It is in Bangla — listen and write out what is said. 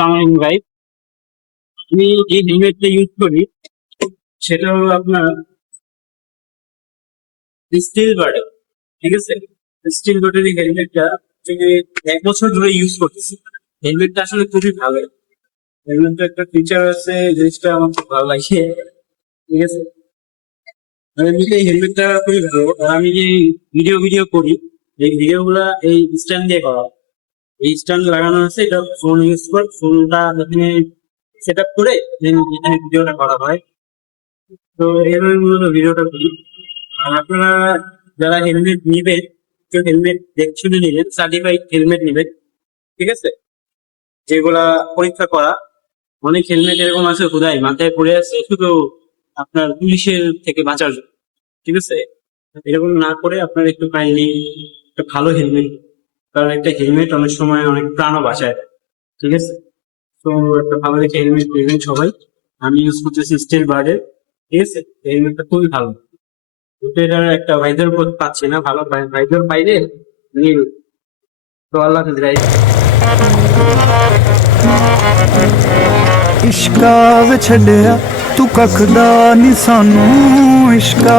আসসালামু আলাইকুম ভাই। আমি যে হেলমেটটা ইউজ করি সেটা হলো আপনার স্টিল বডি। ঠিক আছে, স্টিল বডির এই হেলমেটটা থেকে 1 বছর ধরে ইউজ করতেছি। হেলমেটটা আসলে খুবই ভালো। হেলমেটটা একটা ফিচার আছে, জিনিসটা আমার খুব ভালো লাগে। ঠিক আছে, আর এমনিতে এই হেলমেটটা খুবই ভালো। আর আমি যে ভিডিও ভিডিও করি, এই ভিডিও গুলা এই স্ট্যান্ড দিয়ে করা হয়। এই স্ট্যান্ড লাগানো আছে, এটা ফোন ইউজ করে ফোনটা এখানে সেট আপ করে then এখানে ভিডিওটা করা হয়। তো এইভাবে মূলত ভিডিওটা করি। আর আপনারা যারা হেলমেট নিবেন, কেউ হেলমেট দেখে শুনে নিবেন, সার্টিফাইড হেলমেট নিবেন। ঠিক আছে, যেগুলা পরীক্ষা করা। অনেক হেলমেট এরকম আছে হুদাই মাথায় পড়ে আছে শুধু আপনার পুলিশের থেকে বাঁচার জন্য। ঠিক আছে, এরকম না করে আপনার একটু কাইন্ডলি একটা ভালো হেলমেট, কারণ একটা হেলমেট অনেক সময় অনেক প্রাণও বাঁচায় দেয়। ঠিক আছে, তো একটা ভালো দেখে হেলমেট নেবেন সবাই। আমি ইউজ করতেছি স্টিল বার্ডের। ঠিক আছে, হেলমেটটা খুবই ভালো। কিন্তু এটার একটা ভাইজার পাচ্ছি না, ভালো ভাইজার পাইলে নিয়ে নিই। তো আল্লাহ হাফেজ guys। इश्का वे छड़िया तू कखदा नी सानू इश्का